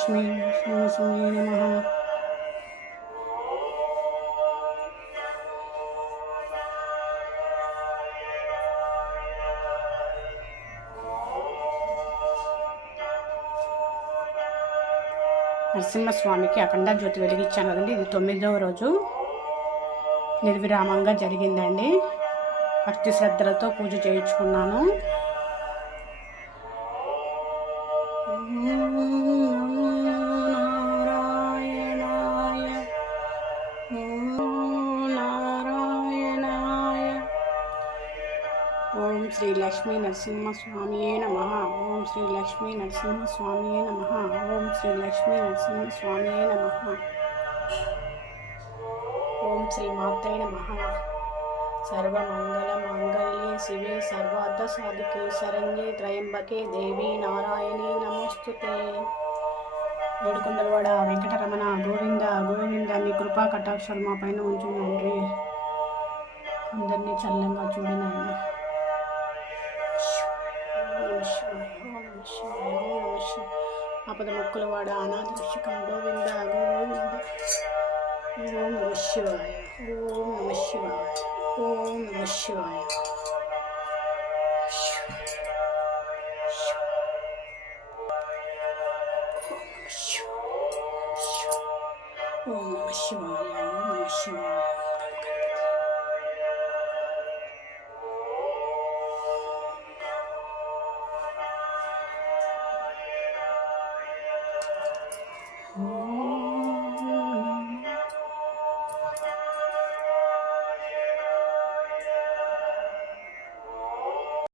లక్ష్మీ నరసింహస్వామియే నమః. నరసింహస్వామికి అఖండ జ్యోతి వెలిగించాను కదండి. ఇది 9వ రోజు నిర్విరామంగా జరిగిందండి. భక్తి శ్రద్ధలతో పూజ చేయించుకున్నాను. ఓం శ్రీ లక్ష్మీ నరసింహస్వామియే నమః. ఓం శ్రీ లక్ష్మీ నరసింహస్వామియే నమః. ఓం శ్రీ లక్ష్మీ నరసింహస్వామియే నమః. ఓం శ్రీ మాత్రే నమః. సర్వమంగళ మాంగళ్యే శివే సర్వార్థ సాధికే శరణ్యే త్రయంబకే దేవి నారాయణి నమోస్తుతే. ఏడుకొండలవాడ వెంకటరమణ గోవింద గోవింద, మీ కృపా కటాక్షాలు మా పైన ఉంచునండి. అందరినీ చల్లంగా చూడినాయన. ఆపద మొక్కుల వాడ అనాథ రక్షక గోవింద గోవింద. ఓం నమ శివాయ. ఓం నమ శివాయ. ఓం నమ శివాయ. ఓం నమ శివాయ. ఓం నమ శివాయ. ఓం